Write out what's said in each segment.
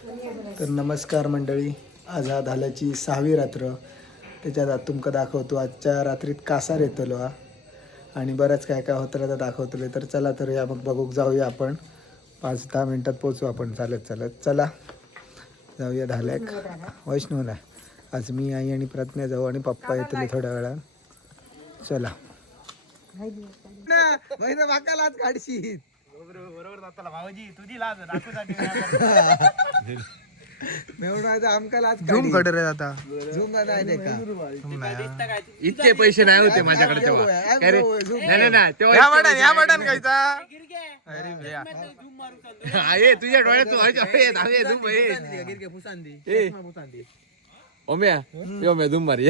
तर नमस्कार मंडळी, आज हा धाल्याची 6वी रात्र. त्याच्यात आज तुमका दाखवतो आजच्या रात्रीत कासार येतलो हा आणि बरंच काय काय होतं आता दाखवतले. तर चला तर या मग बघूक जाऊया आपण. 5-10 मिनटात पोचू आपण चालत चालत. चला जाऊया धाल्याक. वैष्णवला आज मी आई आणि प्रज्ञा जाऊ आणि पप्पा येतले थोड्या वेळात. चला ना भाकालाच काढशी बरोबर जाताला भाऊजी तुझी लाज दाखवसाठी आमका लाच झूम कट रे आता झूम नाही का इतके पैसे नाही होते माझ्याकडे तेव्हा. या बटन खायचा अरे तुझ्या डोळ्यात ओम्या धूम मारी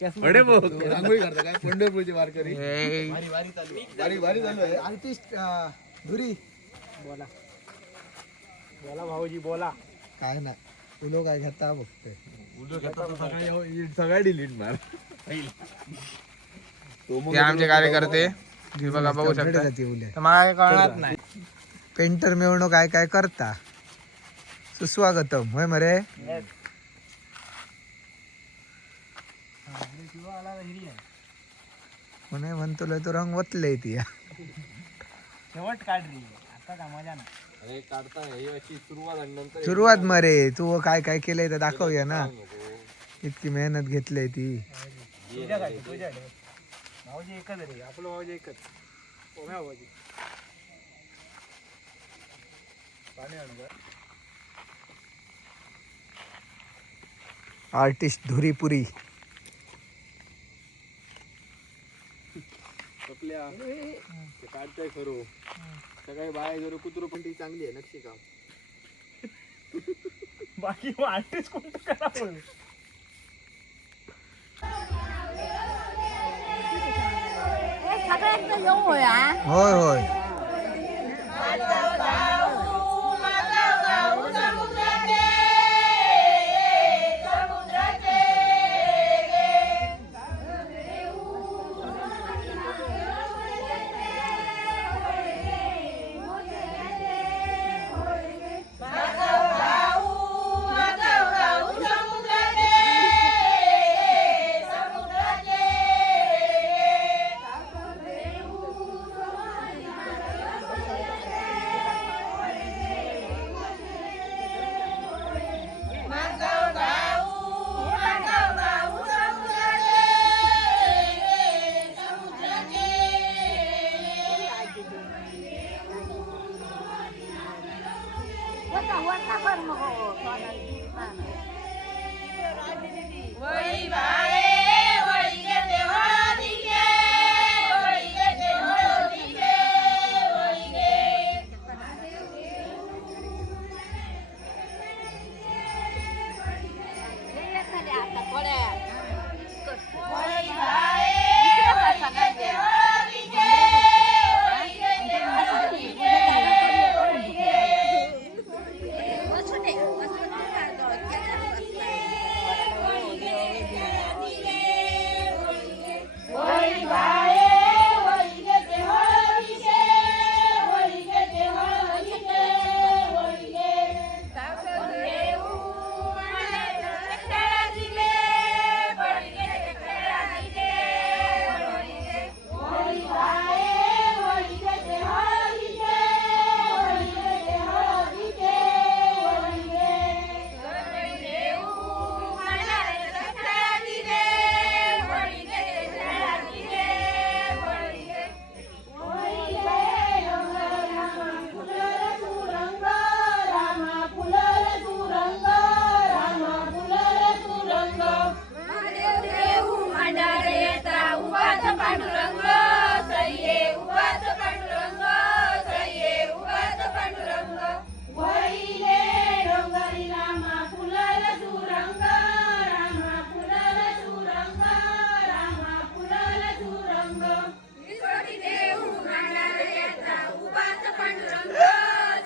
अरे रांगोळी करता काय पंढरपूरची वारकरी वारी चालू आहे. आर्टिस्ट धुरी बोला बोला भाऊजी बोला. काय ना उलो काय घेता बघते सगळ्या डिलीट मार. हे आमचे कार्यकर्ते बघा बघू शकता. मला कळणार नाही. पेंटर मिळवणं काय काय करता. सुस्वागतम होय मरे. कोणी म्हणतो तो रंग वतले ती शेवट काढ रे आता का मजा ना. अरे काढता ही अशी सुरुवात आणि नंतर सुरुवात मरे. तू काय काय केलंय तर दाखवूया ना. इतकी मेहनत घेतली ती. भाऊजी एकच रे आपलं भाऊजी एकच. ओम्या भाऊजी पाणी आणू आर्टिस्ट धुरीपुरी. आपल्या काढताय खरो सगळे बाय जर कुत्र पण ती चांगली आहे नक्षी काम. बाकी आर्टिस्ट कोणतं करावं. होय होय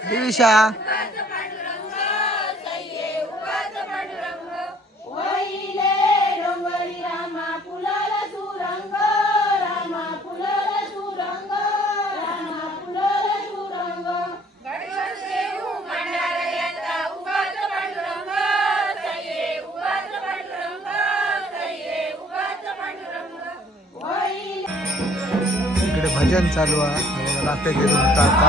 दिविशा. भजन चालू आहे दाखवते तुमचं आता.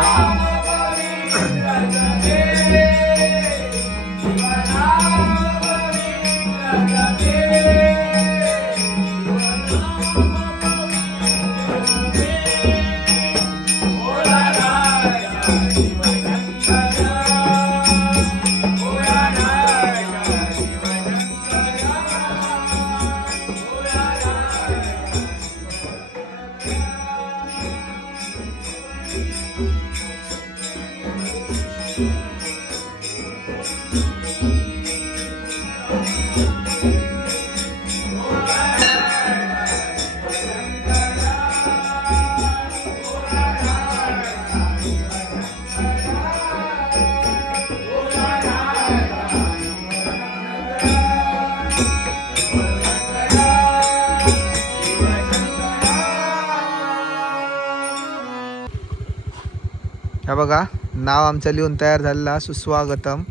हा बघा नाव आमचं लिहून तयार झालेला सुस्वागतम.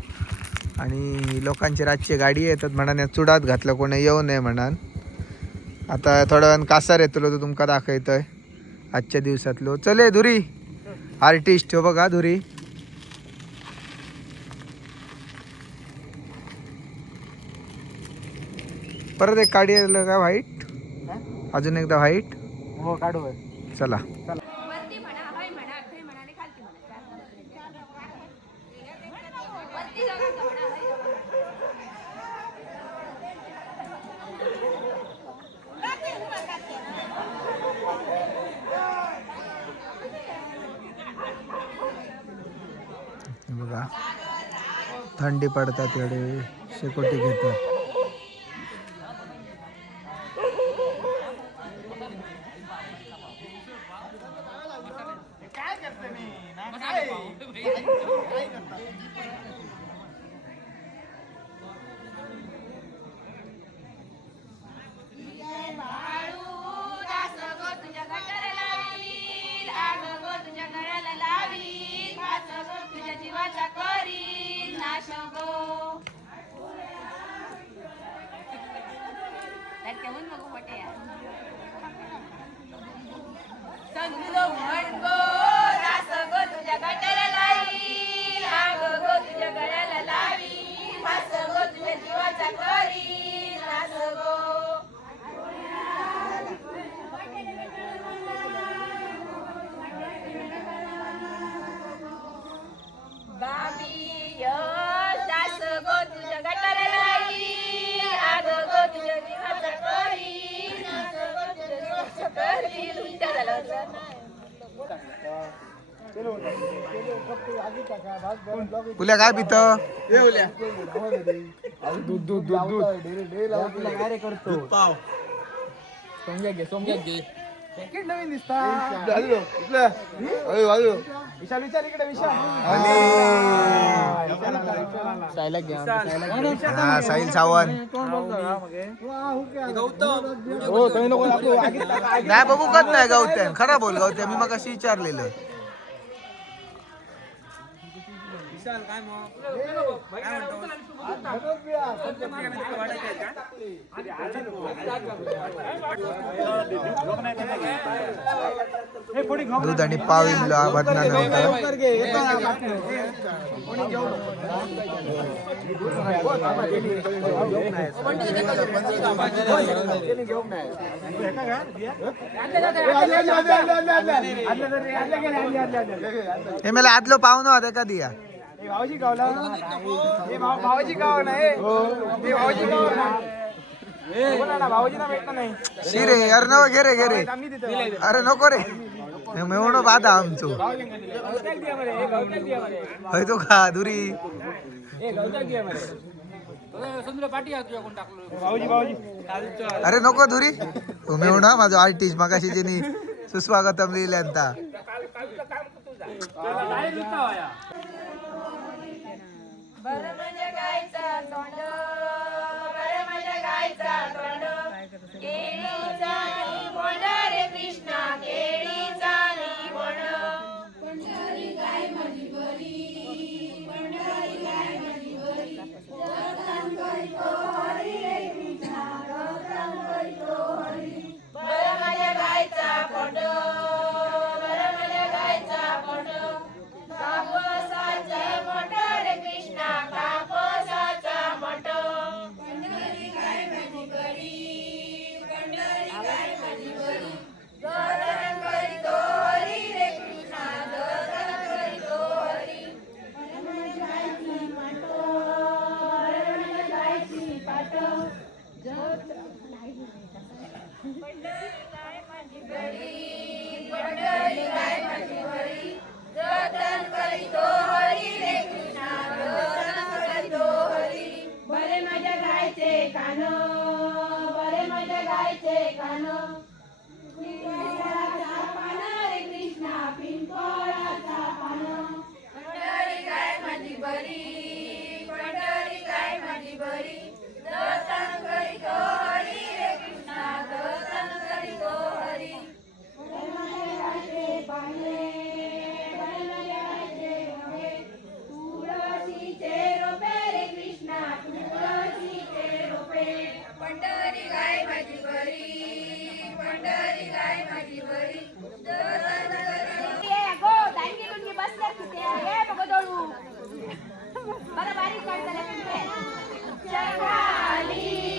आणि लोकांची रातची गाडी येतात म्हणान चुडात घातलं कोणी येऊ नये म्हणान. आता थोड्या वेळान कासार येतलो तो तुमका दाखवतोय आजच्या दिवसातलो. चले धुरी आर्टिस्ट हो बघा धुरी. परत एक गाडी आहे का व्हाईट, अजून एकदा व्हाईट. हो काढू. चला बघा थंडी पडतात एवढे शेकोटी घेतात. उल्या काय पित दूध दूध दूध दूध काय रे करतो. सोमग्या घे सोमग्या घे. पॅकेट नवीन दिसता. विशाल विचार इकडे विशाल. हा साहिल सावंत. नाही बघू कत नाही गौतम खरा बोल गौतम मी मग अशी विचारलेलं. दूध आणि पाव इल्ला भटना हे मला आदलो पाहुणं होता का दिया. भाऊजी गावला भाऊजी गाव नाही भाऊजी गाव ना भाऊजी ना भेटत नाही. शिरे अरे नको घे रे घे रे. अरे नको रे मेवणं बाधा आमचो होय तो का दुरी. अरे नको धुरी मेवणं माझं आर्टिस्ट मगाशी ज्यांनी सुस्वागतम लिहिल्यांता. बरं म्हणजे गायचा तोंड बरं म्हणजे गायचा तोंड केळीचा निबोंड रे कृष्णा केळीचा निबोंड. पंढरी गाय माझी बरी पंढरी गाय माझी बरी रतन करीतो हरी रे कृष्णा रतन करीतो हरी. बरं म्हणजे गायचा तोंड कान पिंपळाचा पान रे कृष्णा पिंपळाचा पान पंढरी काय माझी बरी पंढरी काय माझी बरी दर्शन करी तो हरी रे कृष्णा दर्शन करी तो हरी तुळशीचे रोपे रे कृष्णा तुळशीचे रोपे पंढरी गाय माझी बरी पंढरी गाय माझी बरी गो दांडी लुंगी बसल्या तिथे हे बघ दोळू बरं बारीक काढताना खाली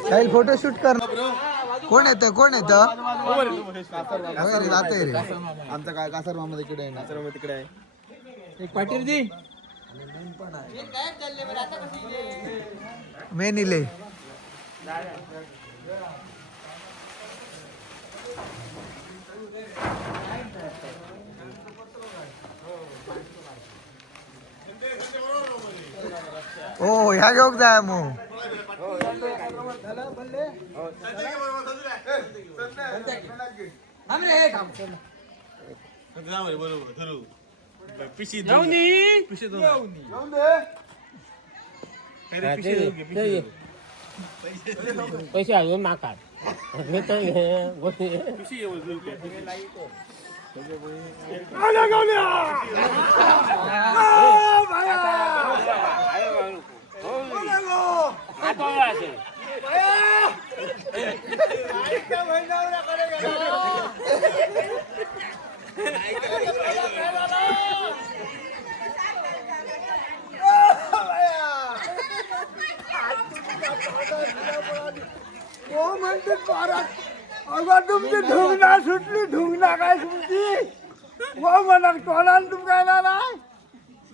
साहिल फोटोशूट कर. कोण येतं कोण येतं जाते रे आमचा काय कासार मामा तिकडे आहे कासार मामा तिकडे आहे एक पाटील जी मेन इले ओ ह्या घेऊन जाय मग पैसे अजून माका अगं तुमची ढुंगणा सुटली ढुंगणा काय तुमची व म्हणा कोणाला तुम काय ना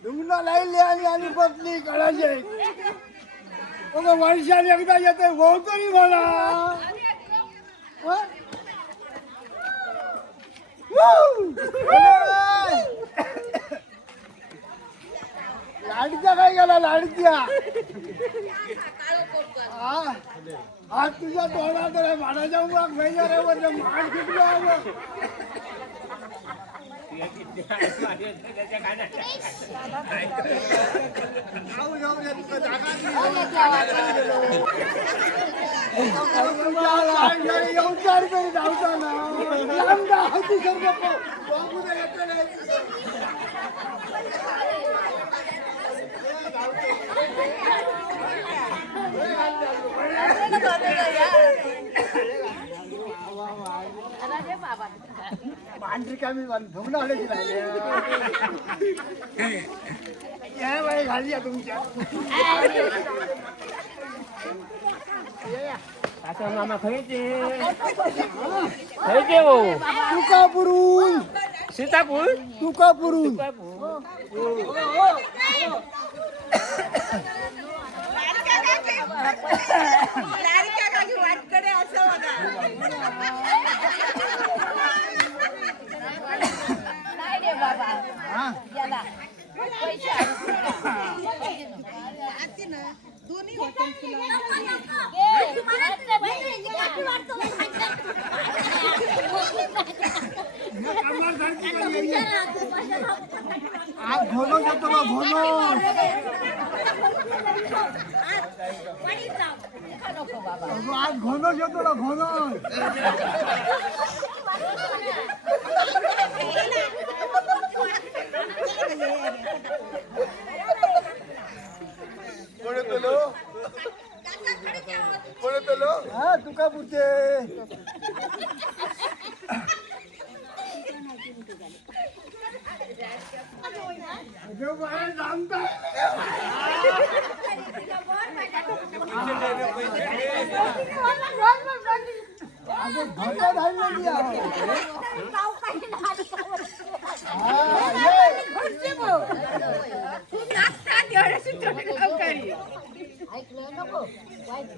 ढुंगणा लाईली आणि बसली कळाचे मग वर्षाने एकदा येते भाऊ तरी म्हणा लाडक्या काय गेला लाडक्या आज तुझ्या तोंडात भाडाच्या मुळात महिन्यावर माड किती येऊचार तरी धावताना पांढरी कामी धुमणं आल्याची राहिली मामा खायचे खायचे हो तुकापुरून सीतापूर तुकापुरून नाही रे बाबा याला पैसे दोन्ही आज घोनो येतो ना घोनो आज घोनो येतो ना घोनो हा तुकापूरचे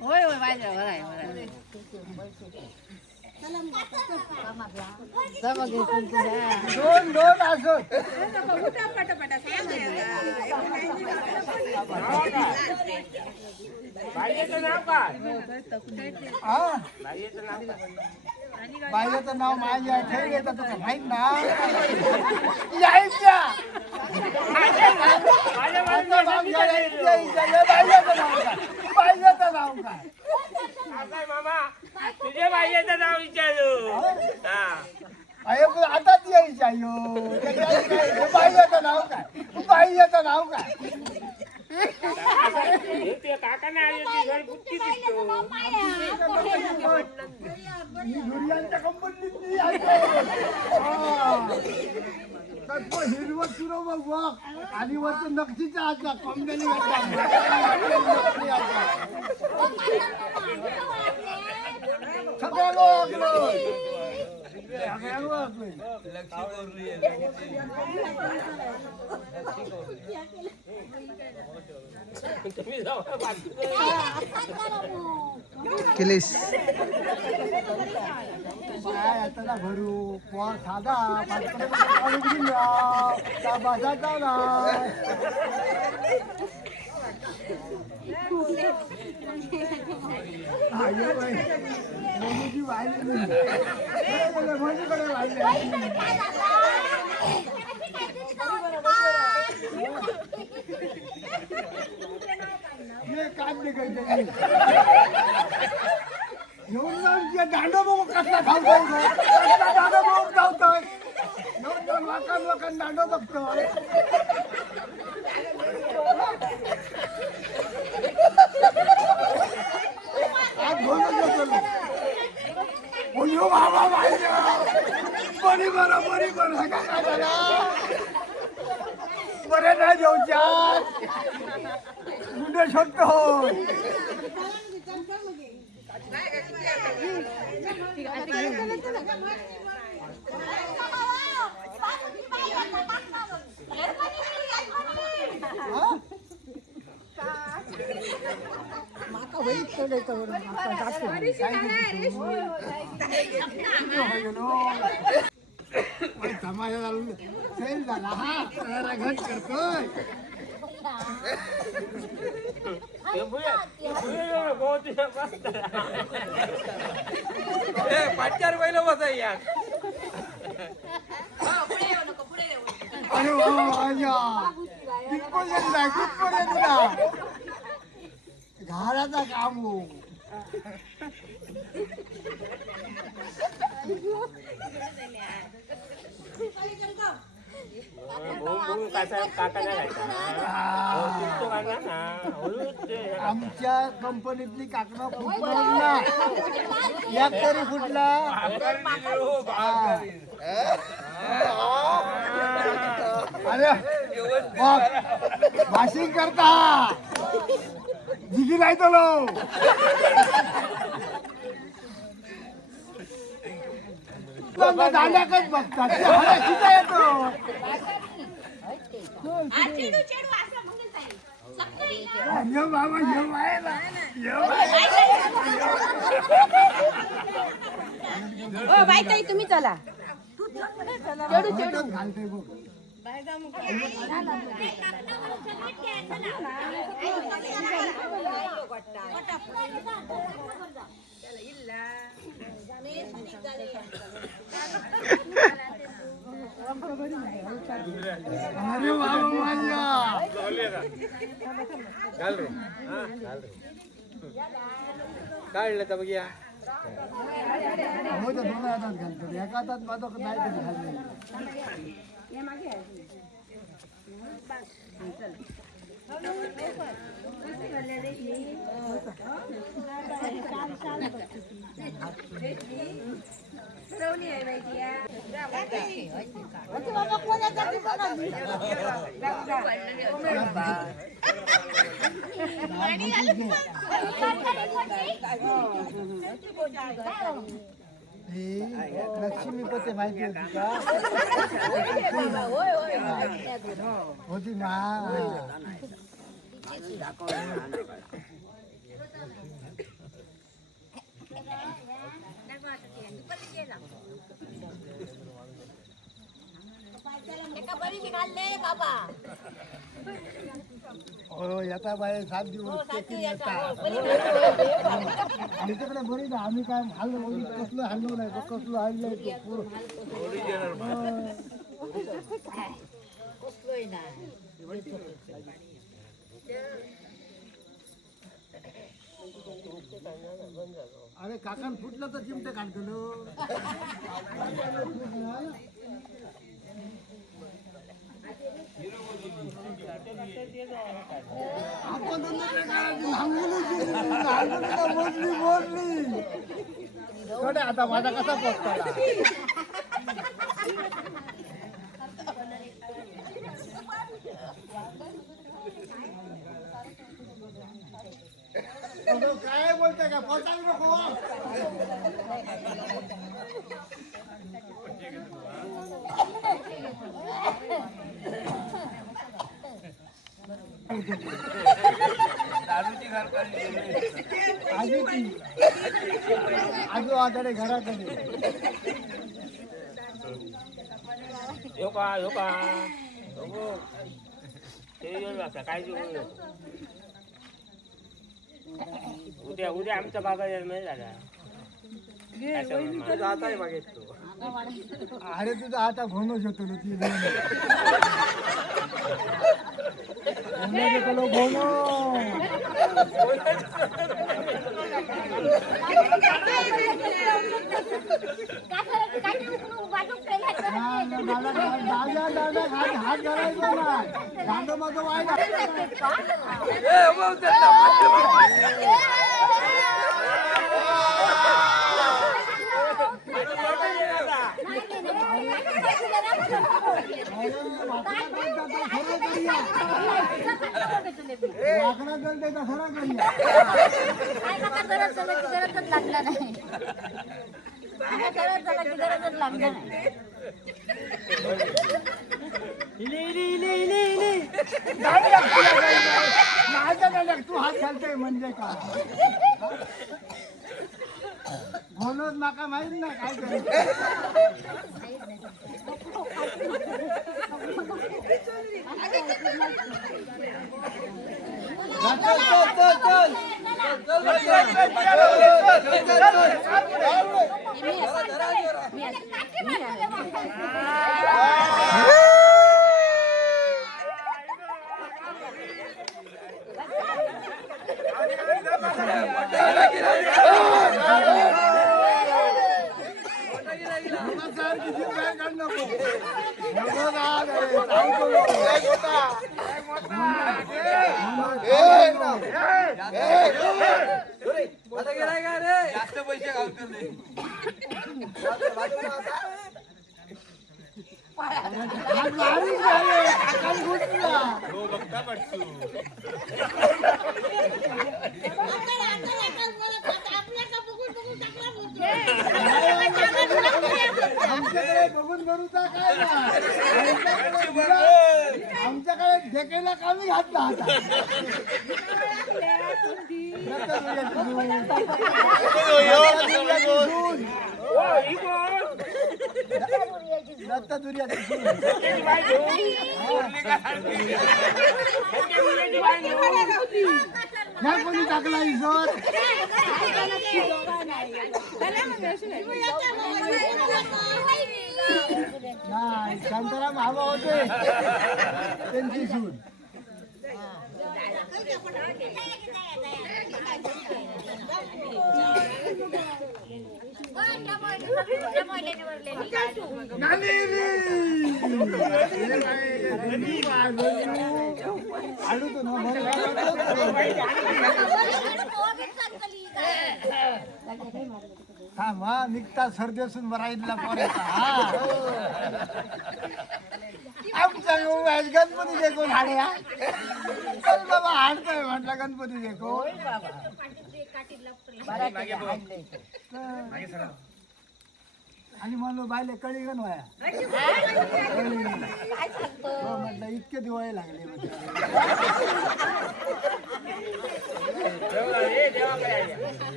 होय होय वाजवा वराय वराय दोन दोन असत बाईचं नाव काय हा बाईचं नाव काय बाईचं नाव माझ्या ठेव येतं तुला माहित ना यायच्या बाईचं नाव काय काय मामा तुझ्या बाईचं नाव विचारू हा अरे आताच यायच्या बाईचं नाव काय बाईचं नाव काय ते काकाने आली होती घर बुट्टी दिसतो ही घुरियांच्या कंपनीतली हिरवं सुरो बघ बघ आणि वरचं नक्षीच्या आजा कॉम्बेनी सगळ्यांना ओळखलं सगळ्यांना ओळखलं तुम्ही जाऊ केलीस काय आता भरू पोर साधा बाजाचा दांडो बघू कसला धावतोय कसला दांडो बघू धावतोय येऊन जाऊन वाकण दांडो बघतोय आज बोलू बोलू बाबा बरी बरं काय झाला बरे नाही जेवच्या गुन्हे शोधतो फेल झाला हा घट करतोय पाचचार पहिलं बसाय यार अरे कितपर्यंत घराचा काम हो आमच्या कंपनीतली काकणं फुटला एक तरी फुटला अरे भाषण करता जिगी नाही तो दांड्याकच बघतात येतो बाबा ओ बाई ताई तुम्ही चला चढू चढू अरे काढलं तर बघूया हो दोन हातात घालतो एका हातात माझं नाही कधी घालले लक्ष्मीपती माहिती होती का होती ना हो येता बाय 7 दिवस आणि तिकडे बरी ना आम्ही काय हल्लो कसलं हल्लो नाही कसलं हल्लंय अरे काकान फुटलं तर चिमटे काढतो आपण मोजली आता माझा कसा पोचला काय बोलते का पोचायला नको आजू आकडे घराकडे उद्या उद्या आमचा बाबा जन्म झाला अरे तुझा आता घोणच होतो घोणो हात घालायचो ना दांड माझं वाईट लागला नाही गरजच लागला नाही तू हात घालतोय म्हणजे का म्हणून माका माहित ना काय जास्त पैसे घालतो हो बघता पडतो आमच्याकडे बघून भरूचा काय आमच्याकडे ढेकेला कमी घातला होता नाही कोणी टाकला इसर नाही शांताराम हवा होते त्यांची सून हा निघता सरदेसून बराईला पोरायचा आमचा गणपती देखो हाड्या चल बाबा हाडतोय म्हटलं गणपती देखो आणि म्हणलो बायले कळी गण वाया म्हटलं इतके दिवाळे लागले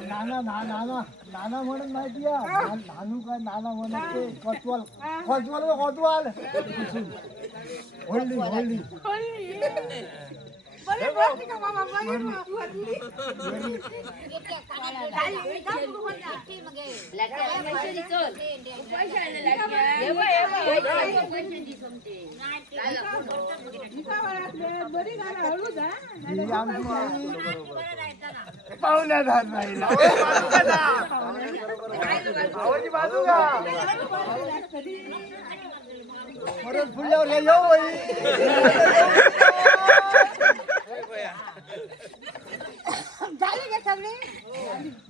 नाना नाना नाना म्हणून माहिती आहे नानू काय नाना म्हणत ते कटवाल कटवाल कटवाल होल्डी होल्डी पाहुण्या धार नाही बाजू का परत फुल्यावर येऊ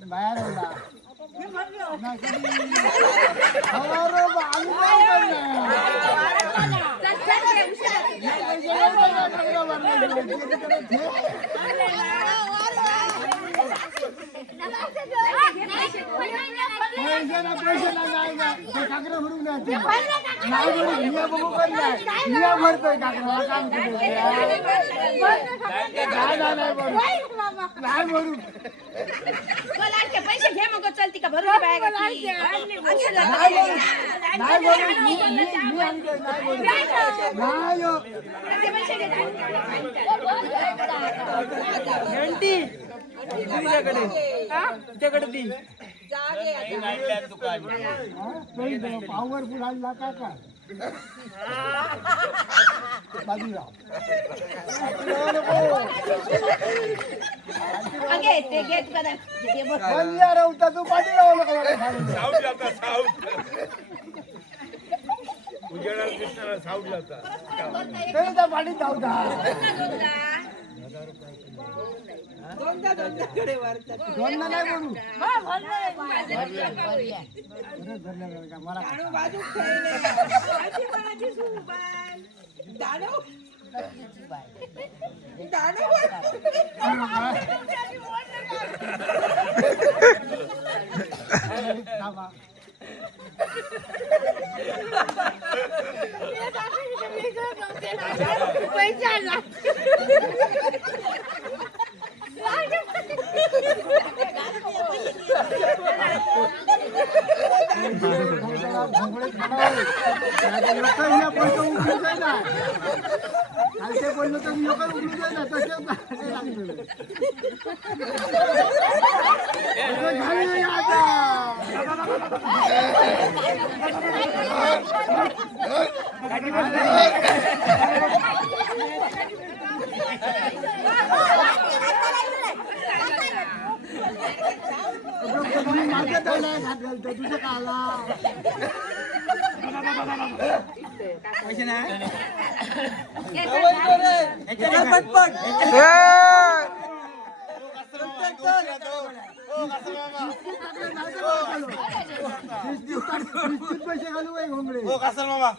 बाहेर होला पैसे काकडं भरून नाही बघू पण नाही भरतोय काकडा काम नाही भरू पैसे घे मग चलती का भरून पॉवरफुल आणला का बाजूला रवता तू पाठी राहू नका पाठी धावता दोनदा नाही म्हणू मला खालचे पडलं तर लोक उघडू दे ना तसे तुझं काला पैसे नाही पैसे घालू बाई घोंगडे हो कसल बाबा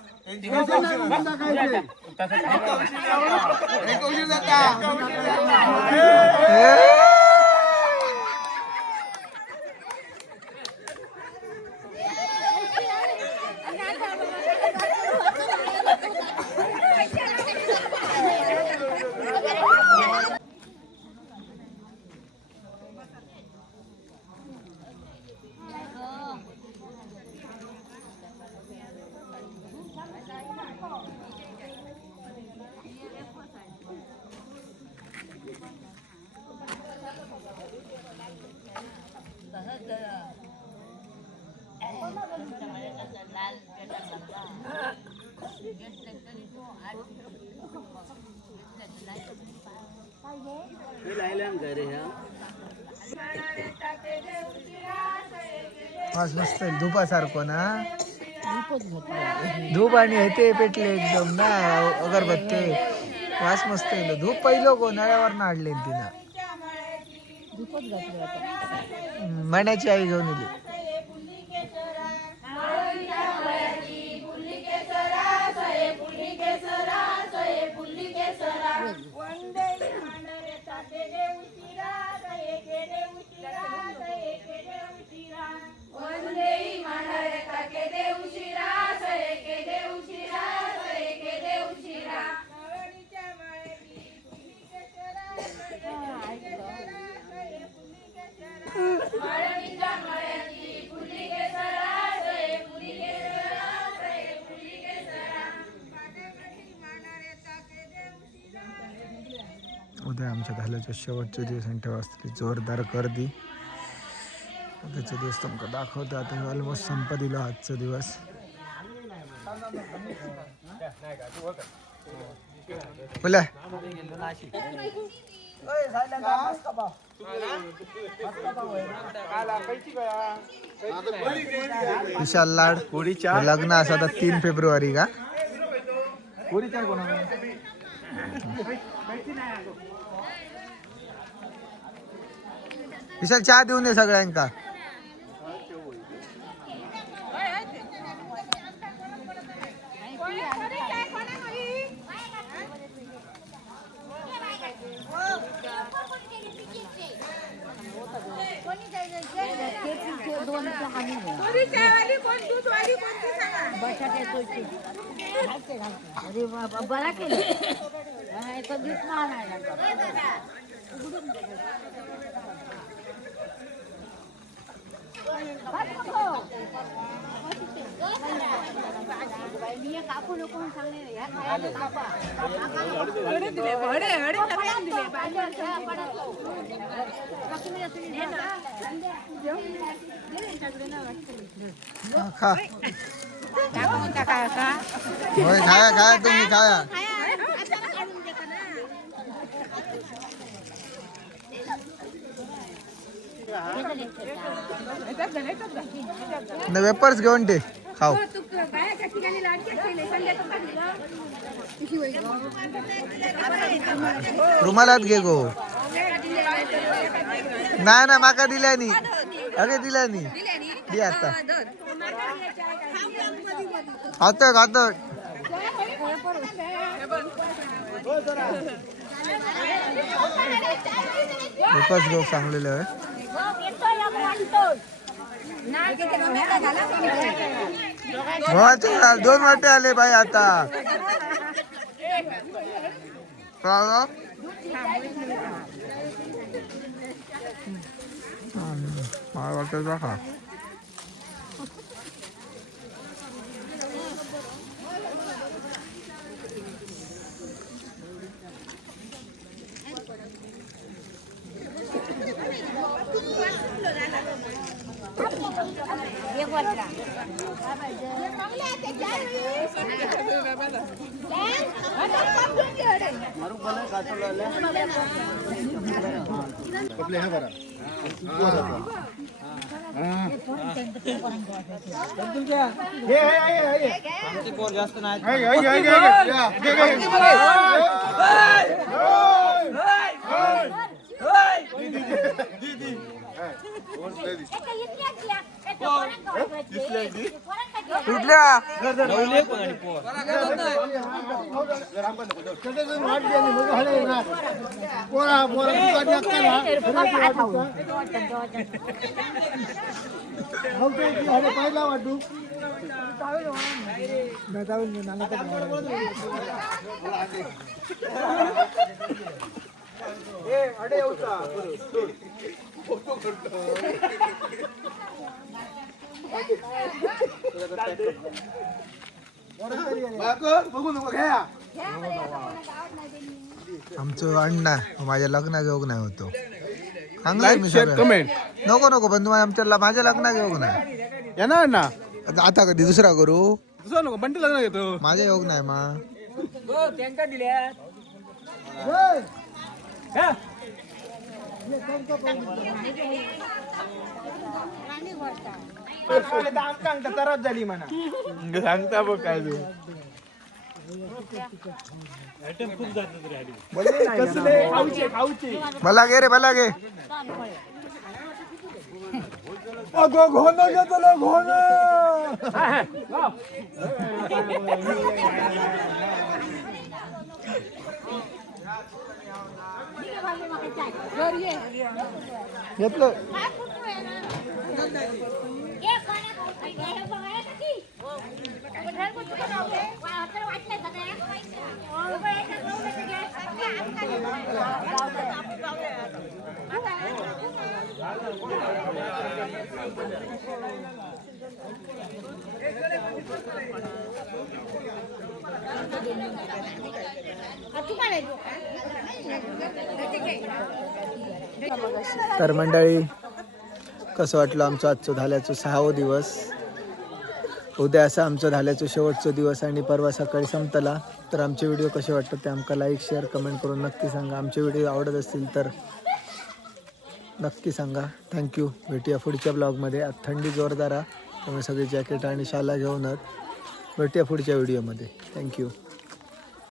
वास मस्त आहे धुपासारखं ना धूप आणि हे ते पेटले एकदम ना अगरबत्ते वास मस्त आहे धूप पहिलं कोणाळ्यावर नाडले तिनं मण्याची आई घेऊन येली उद्या आमच्या धाल्याच्या शेवटचे दिवस आणि तेव्हा असलेली जोरदार गर्दी उद्याचे दिवस तुमका दाखवतो आता ऑलमोस्ट संप दिला आजचा दिवस बोला विशाल लाड लग्न असा आता 3 फेब्रुवारी का विशाल चहा देऊन दे सगळ्यांका अरे बाबा बरा केलं कधीच नाही मी काकू लोक सांगणे खा होय खाया खाया तुम्ही खाया वेपर्स घेऊन ते खाऊ रुमालात घे गो नाही ना माका दिल्यानी अरे दिल्यानी दे आता खातोय खातोय वेपर्स घेऊ सांगलेलं आहे दोन वाटे आले बाई आता मला वाटतं का जास्त नाही कुठल्या पहिला वाटू बघू नको घ्या आमचं अण्णा माझ्या लग्ना घेऊन नाही होतो चांगलं मी सगळं कमेंट नको नको पण तुम्हाला आमच्या माझ्या लग्ना घेऊन नाही या ना अण्णा आता कधी दुसरा करू दुसरा नको बंटी लग्न घेतो माझ्या योग नाही मा झाली म्हणा सांगता बघ काय तू मला घे रे मला घे अगो घोन घेतलं घोन घेतलं तर मंडळी कसं वाटलं आमचं आजचं धाल्याचं 6वं दिवस. उद्या असं आमचं धाल्याचं शेवटचं दिवस आणि परवा सकाळी संपतला. तर आमचे व्हिडिओ कसे वाटतात ते आमका लाईक शेअर कमेंट करून नक्की सांगा. आमचे व्हिडिओ आवडत असतील तर नक्की सांगा. थँक्यू. भेटूया पुढच्या ब्लॉगमध्ये. आज थंडी जोरदार आहे त्यामुळे सगळी जॅकेट आणि शाला घेऊनच भेटूया पुढच्या व्हिडिओमध्ये. थँक्यू.